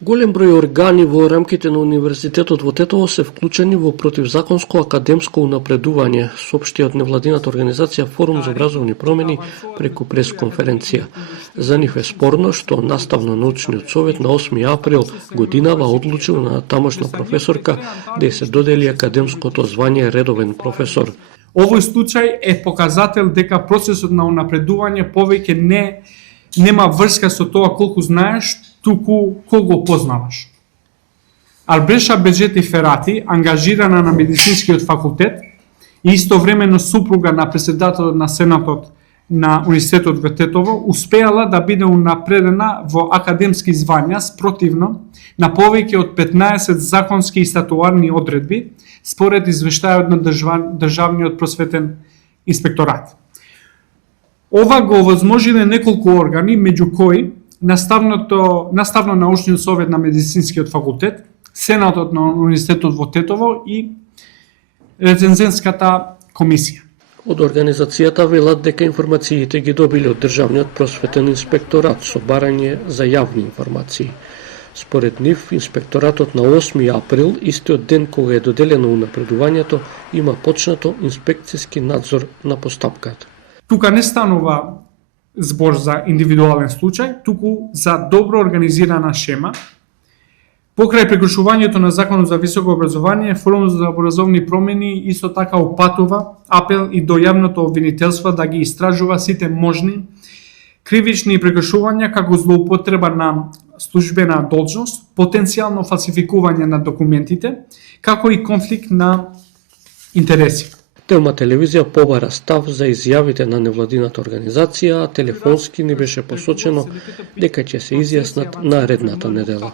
Голем број органи во рамките на Универзитетот во Тетово се вклучени во противзаконско академско унапредување, соопшти од невладината организација Форум за образовни промени преку пресконференција. За нив е спорно што Наставно-научниот совет на 8 април годинава одлучил на тамошна професорка да се додели академското звање редовен професор. Овој случај е показател дека процесот на унапредување повеќе нема врска со тоа колку знаеш, туку колку познаваш. Албреша Беџети Ферати, ангажирана на медицинскиот факултет и истовремено супруга на претседателот на Сенатот на Универзитетот во Тетово, успеала да биде унапредена во академски звања спротивно на повеќе од 15 законски и статуарни одредби, според извештајот на Државниот просветен инспекторат. Ова го овозможиле неколку органи, меѓу кои Наставно-научниот совет на медицинскиот факултет, Сенатот на Универзитетот во Тетово и рецензентската комисија. Од организацијата велат дека информациите ги добиле од Државниот просветен инспекторат со барање за јавни информации. Според нив, инспекторатот на 8 април, истиот ден кога е доделено унапредувањето, има почнато инспекцијски надзор на постапката. Тука не станува збор за индивидуален случај, туку за добро организирана шема. Покрај прекршувањето на Законот за високо образование, Форум за образовни промени исто така упатува апел и до јавното обвинителство да ги истражува сите можни кривични прекршувања како злоупотреба на службена должност, потенцијално фалсификување на документите, како и конфликт на интереси. Телма телевизија побара став за изјавите на невладината организација, а телефонски ни беше посочено дека ќе се изјаснат наредната недела.